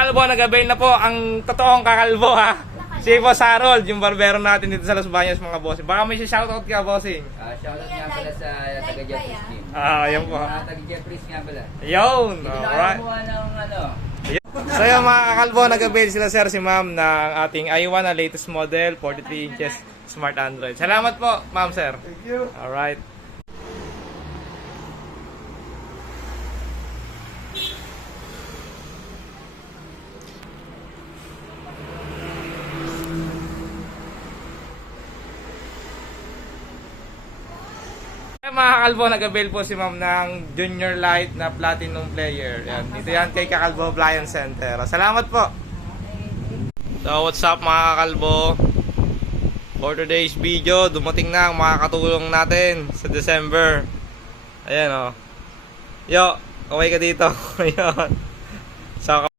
kakalbo, nag-avail na po ang totoong kakalbo ha. Si Boss Harold, yung barbero natin dito sa Los Baños mga bossing. Baka may shoutout ka, bossing. Shoutout nga pala sa taga Jeffries team. Ayan po. Taga Jeffries nga pala. Yun, Dito na alright. kumuha ng ano. So yun mga kakalbo, nag-avail sila sir si ma'am ng ating i1 na latest model, 43 inches Smart Android. Salamat po, ma'am sir. Thank you. Alright. Mga kakalbo, nag-avail po si ma'am ng Junior Light na Platinum Player. Yan. Dito yan kay Kakalbo Appliance Center. Salamat po. So what's up mga kakalbo? For today's video, dumating na ang makakatulong natin sa December. Ayan o. Yo, okay ka dito. Ayan. So